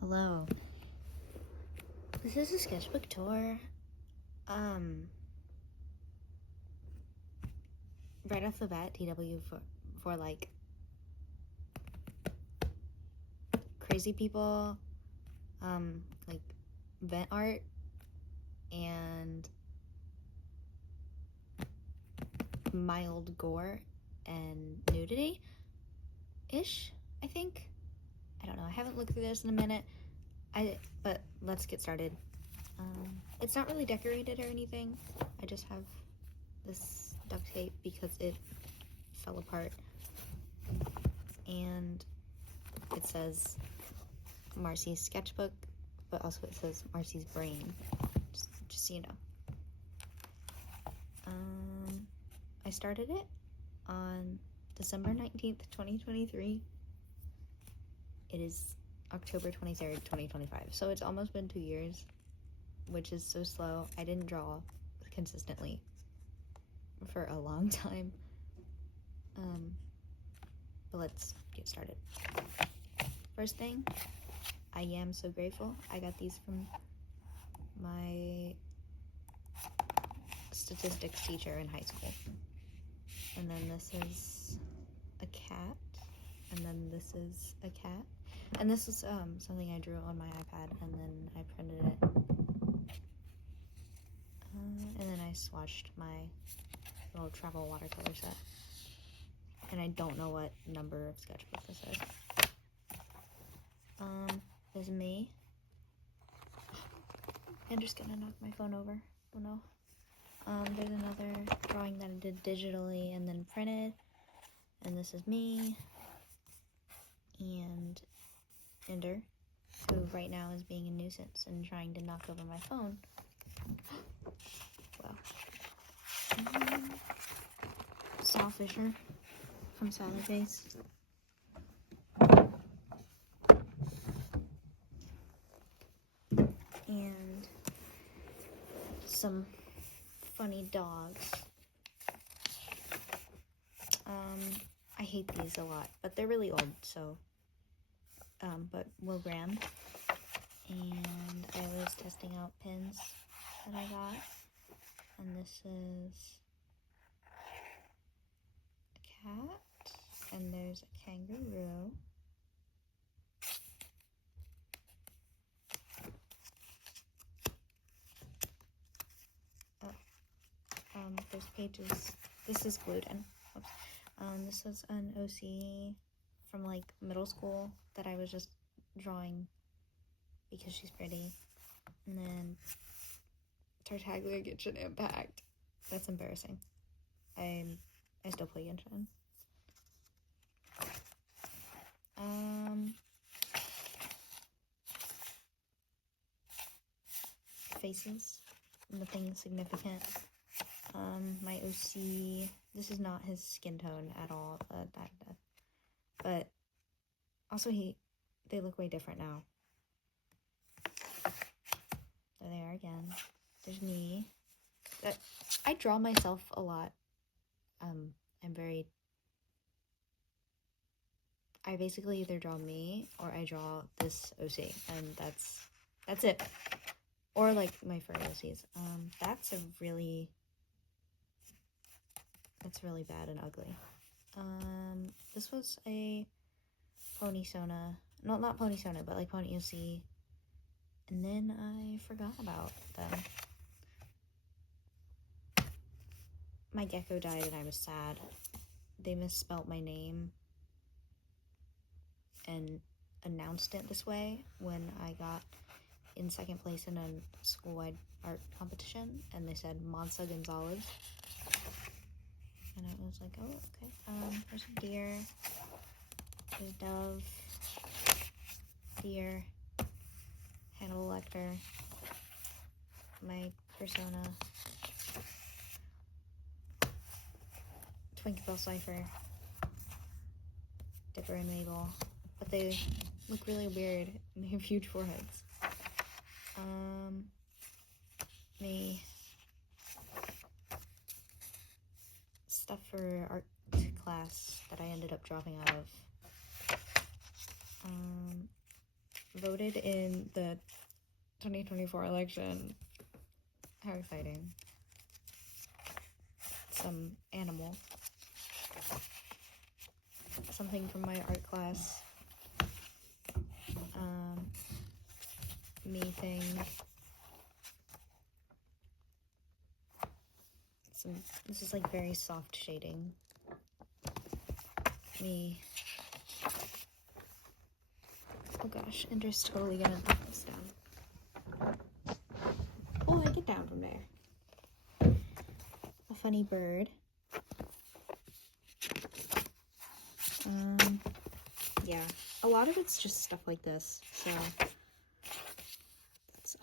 Hello. This is a sketchbook tour. Right off the bat, TW for like crazy people, like vent art and mild gore and nudity-ish, I think. I don't know. I haven't looked through this in a minute. But let's get started. It's not really decorated or anything. I just have this duct tape because it fell apart. And it says Marcy's sketchbook, but also it says Marcy's brain, just so you know. I started it on December 19th, 2023. It is October 23rd, 2025. So it's almost been 2 years, which is so slow. I didn't draw consistently for a long time. But let's get started. First thing, I am so grateful. I got these from my statistics teacher in high school. And then this is a cat. And then this is a cat. And this is something I drew on my iPad, and then I printed it. And then I swatched my little travel watercolor set. And I don't know what number of sketchbook this is. There's me. I'm just gonna knock my phone over. Oh no. There's another drawing that I did digitally and then printed. And this is me. And Ender, who right now is being a nuisance and trying to knock over my phone. Wow. Sal Fisher from Sally Face. And some funny dogs. I hate these a lot, but they're really old, so but Will Graham. And I was testing out pins that I got, and this is a cat, and there's a kangaroo. There's pages. This is glued in. Oops. This is an OC from like middle school that I was just drawing because she's pretty. And then Tartaglia Genshin Impact. That's embarrassing. I still play Genshin. Faces. Nothing significant. My OC, this is not his skin tone at all, but also they look way different now. There they are again. There's me. I draw myself a lot. I basically either draw me or I draw this OC, and that's it. Or like my fur OCs. That's really bad and ugly. This was a Pony Sona. No, not Pony Sona, but like Pony OC. And then I forgot about them. My gecko died and I was sad. They misspelt my name and announced it this way when I got in second place in a school-wide art competition, and they said Monsa Gonzalez. And I was like, oh, okay. There's a deer. There's a dove. Deer. Hannibal Lecter. My persona. Twinkbell Cipher. Dipper and Mabel. But they look really weird and they have huge foreheads. Me. Stuff for art class that I ended up dropping out of. voted in the 2024 election. How exciting. Some animal. Something from my art class. Me thing. This is like very soft shading. Me. Oh gosh, Ender's totally gonna knock this down. Oh, I get down from there. A funny bird. Yeah, a lot of it's just stuff like this, so that's up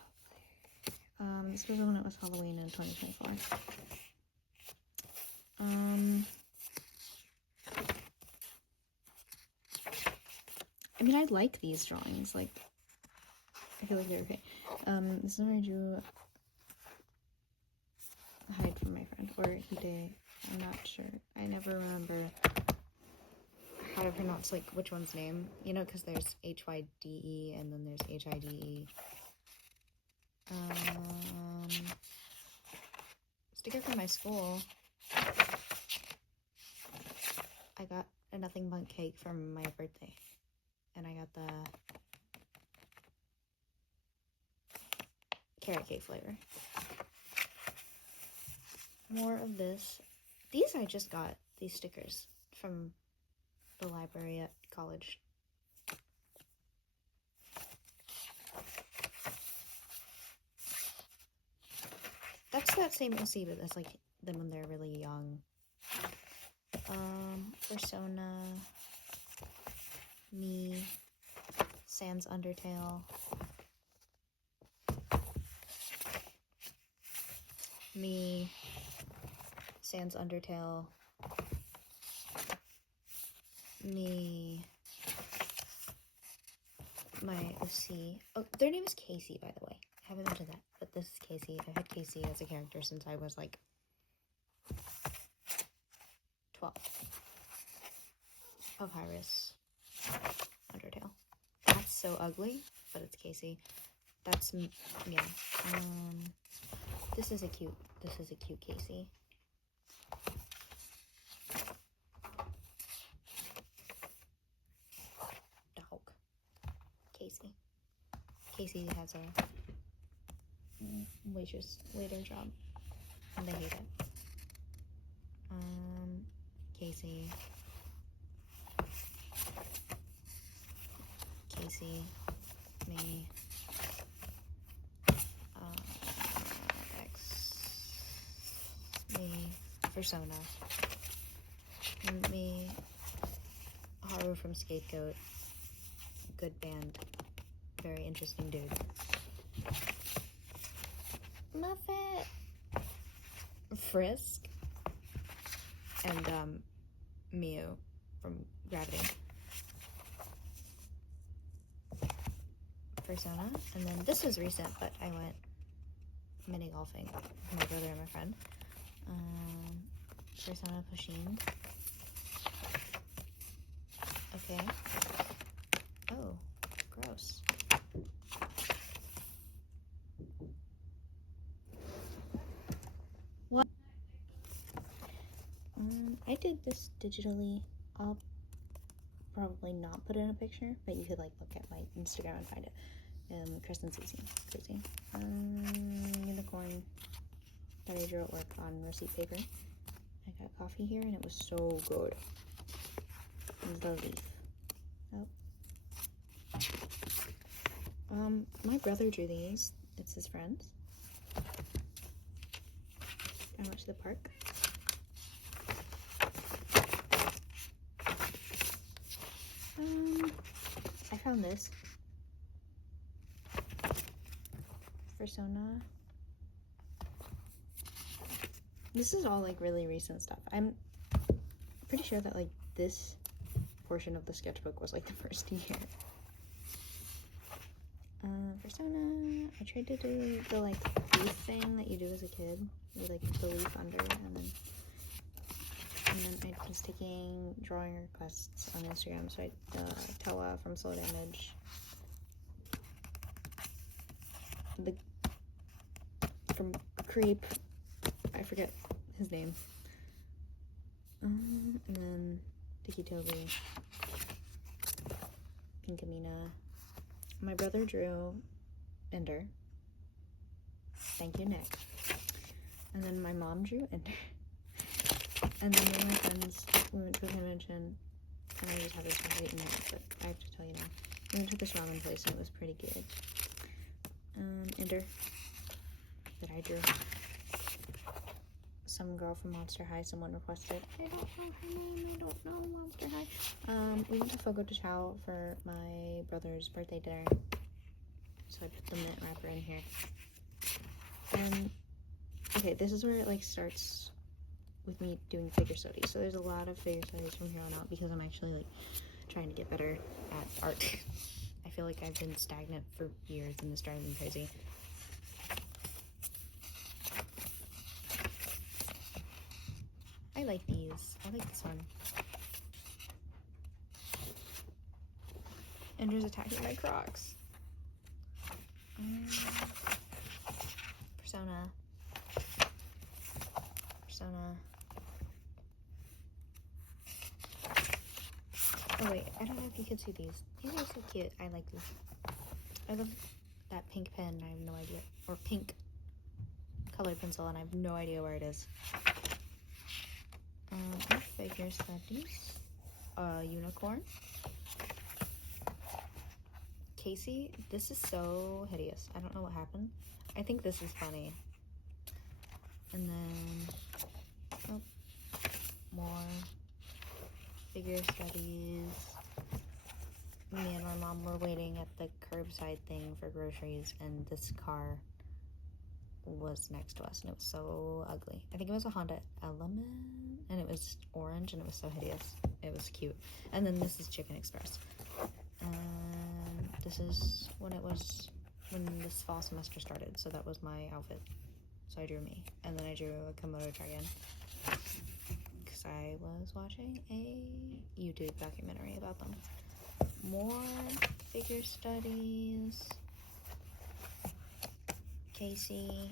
there. This was when it was Halloween in 2024. I mean, I like these drawings, like, I feel like they're okay. This is where I drew Hide from my friend, or Hide, I'm not sure. I never remember how to pronounce, like, which one's name, you know, because there's Hyde and then there's Hide. Sticker from my school. I got a nothing but cake for my birthday, and I got the carrot cake flavor. More of this. These I just got, these stickers, from the library at college. That's that same OC, but that's like them when they're really young. Persona, me, Sans Undertale, me, Sans Undertale, me, my OC. Oh, their name is Casey, by the way. I haven't mentioned that, but this is Casey. I've had Casey as a character since I was like 12. Papyrus, Undertale. That's so ugly, but it's Casey. That's, yeah. This is a cute Casey. Dog. Casey. Casey has a waiter job, and they hate it. Casey, me, X, me, Persona, me, Haru from Scapegoat, good band, very interesting dude. Muffet, Frisk, and Miu from Gravity. Persona, and then this was recent, but I went mini golfing with my brother and my friend. Persona Pusheen. Okay. Oh, gross. What? I did this digitally. I'll probably not put in a picture, but you could like look at my Instagram and find it. Kristen Crazy. Unicorn that I drew at work on receipt paper. I got coffee here and it was so good. The leaf. Oh. My brother drew these. It's his friends. I went to the park. I found this. Persona. This is all like really recent stuff. I'm pretty sure that like this portion of the sketchbook was like the first year. Persona. I tried to do the like leaf thing that you do as a kid. You like put the leaf under and then I was taking drawing requests on Instagram. So I Tella from Slow Damage. the from Creep. I forget his name. And then Dicky Toby, Pinkamena. My brother drew Ender. Thank you, Nick. And then my mom drew Ender. And then me and my friends, we went to a convention, and I just had to stop eating it, but I have to tell you now. We went to this ramen place, and it was pretty good. Ender, that I drew. Some girl from Monster High, someone requested. I don't know her name, I don't know Monster High. We went to Fogo de Chao for my brother's birthday dinner. So I put the mint wrapper in here. And, okay, this is where it, like, starts with me doing figure studies. So there's a lot of figure studies from here on out because I'm actually, like, trying to get better at art. I feel like I've been stagnant for years and it's driving me crazy. I like these. I like this one. Ender's attacking my Crocs. Persona. Oh wait, I don't know if you can see these. These are so cute. I like these. I love that pink pen. I have no idea. Or pink colored pencil, and I have no idea where it is. Figure studies. Unicorn. Casey, this is so hideous. I don't know what happened. I think this is funny. And then, oh, more figure studies. Me and my mom were waiting at the curbside thing for groceries, and this car was next to us, and it was so ugly. I think it was a Honda Element, and it was orange, and it was so hideous. It was cute. And then this is Chicken Express. And this is when it was, when this fall semester started, so that was my outfit. So I drew me, and then I drew a Komodo dragon, because I was watching a YouTube documentary about them. More figure studies. Casey.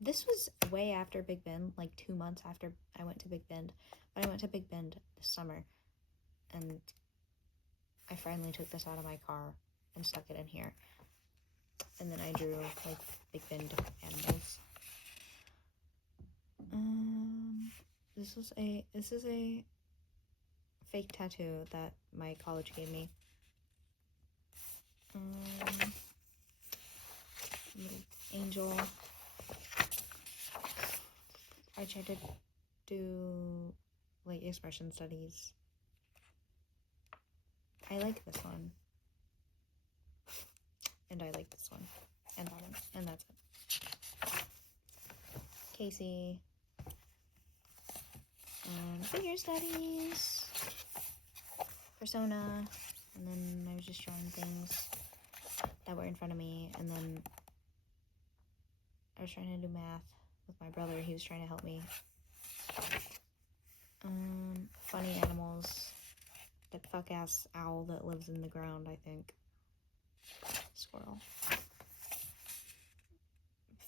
This was way after Big Bend, like 2 months after I went to Big Bend. But I went to Big Bend this summer, and I finally took this out of my car and stuck it in here. And then I drew, like, Big Bend animals. This is a fake tattoo that my college gave me. Angel. I tried to do, like, expression studies. I like this one. And I like this one. And that one. And that's it. Casey. Figure studies. Persona. And then I was just drawing things that were in front of me. And then I was trying to do math with my brother. He was trying to help me. Funny animals. That fuck-ass owl that lives in the ground, I think. Squirrel.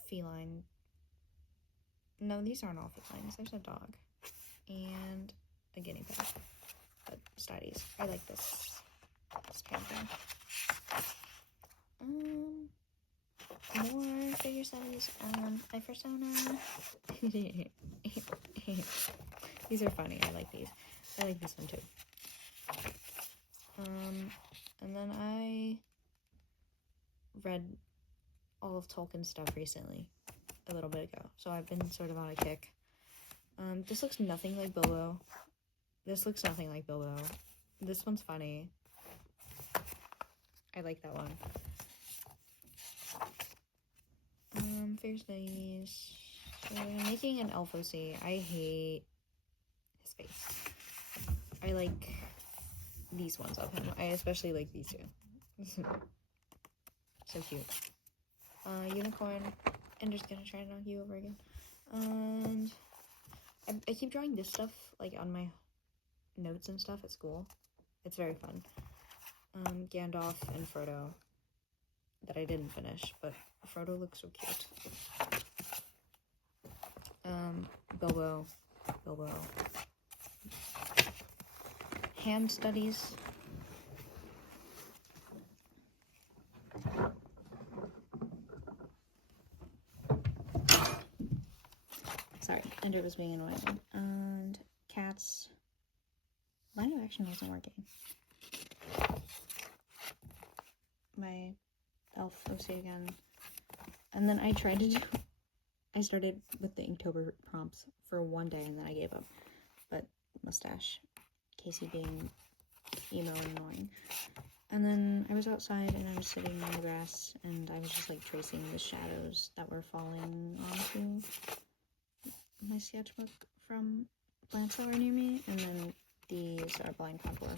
Feline. No, these aren't all felines. There's a dog. And a guinea pig. But studies. I like this panther. More figure studies. My persona. These are funny. I like these. I like this one too. And then I read all of Tolkien's stuff recently, a little bit ago. So I've been sort of on a kick. This looks nothing like Bilbo. This looks nothing like Bilbo. This one's funny. I like that one. Figure studies. So I'm making an elf OC. I hate his face. I like these ones of him. I especially like these two. So cute. Unicorn. Ender's gonna try to knock you over again. And I keep drawing this stuff, like, on my notes and stuff at school. It's very fun. Gandalf and Frodo that I didn't finish, but Frodo looks so cute. Bilbo. Hand studies. Sorry, Ender was being annoying. And cats. Line of action wasn't working. My elf OC again. And then I started with the Inktober prompts for one day and then I gave up. But mustache. Casey being emo and annoying. And then I was outside and I was sitting on the grass and I was just like tracing the shadows that were falling onto my sketchbook from plant cellar near me. And then these are blind contour.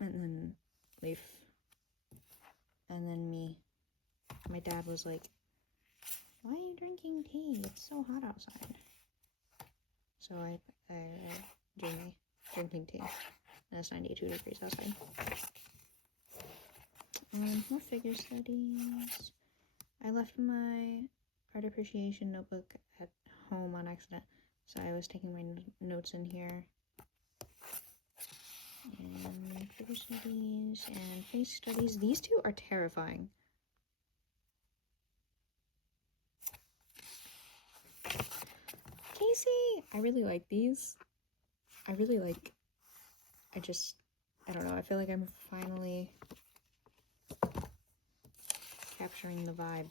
And then leaf. And then me. My dad was like, "Why are you drinking tea? It's so hot outside." So I drinking tea. And it's 92 degrees outside. More figure studies. I left my art appreciation notebook at home on accident, so I was taking my notes in here. And figure studies and face studies. These two are terrifying. Casey! I really like these. I don't know, I feel like I'm finally capturing the vibe.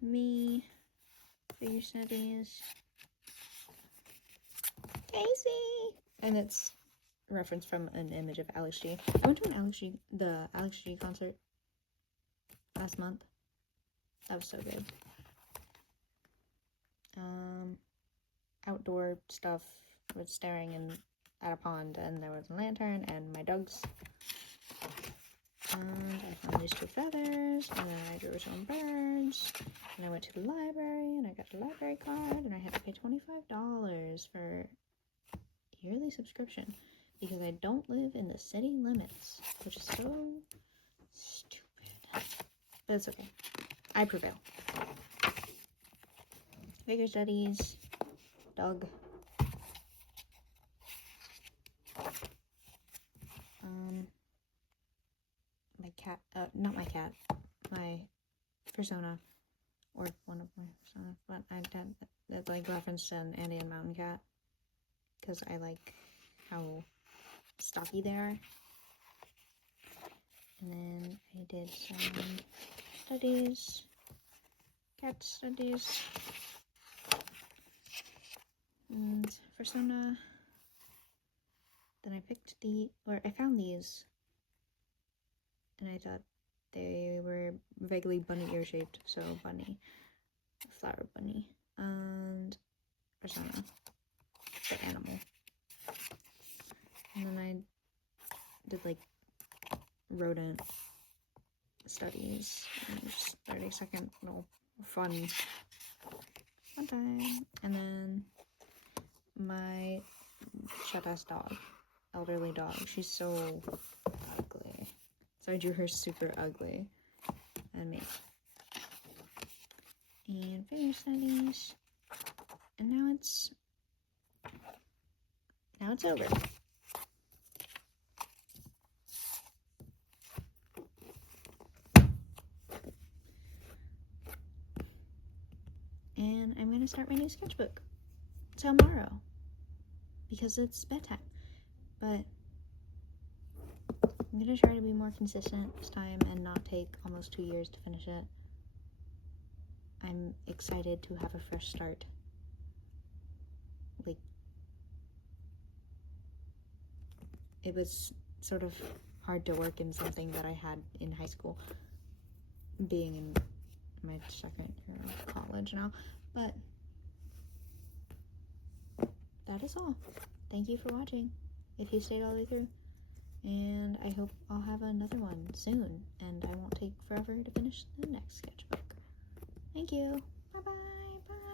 Me, figure studies, Casey! And it's a reference from an image of Alex G. I went to the Alex G concert last month. That was so good. Outdoor stuff was staring at a pond and there was a lantern and my dogs. And I found these two feathers and then I drew some birds and I went to the library and I got a library card and I had to pay $25 for yearly subscription because I don't live in the city limits, which is so stupid. But it's okay. I prevail. Figure studies, dog. My cat, not my cat, my persona, or one of my personas, but that's like reference to an Andean mountain cat, because I like how stocky they are. And then I did some studies, cat studies, and persona. Then I found these, and I thought they were vaguely bunny ear shaped, so bunny, flower bunny, and persona, the animal. And then I did like rodent studies, and just 30-second little fun time. And then my shut-ass dog, elderly dog, she's so ugly. So I drew her super ugly and me. And figure studies. And now it's over. And I'm gonna start my new sketchbook tomorrow because it's bedtime. But I'm gonna try to be more consistent this time and not take almost 2 years to finish it. I'm excited to have a fresh start. Like, it was sort of hard to work in something that I had in high school, being in my second year of college now, but that is all. Thank you for watching, if you stayed all the way through, and I hope I'll have another one soon, and I won't take forever to finish the next sketchbook. Thank you. Bye-bye. Bye.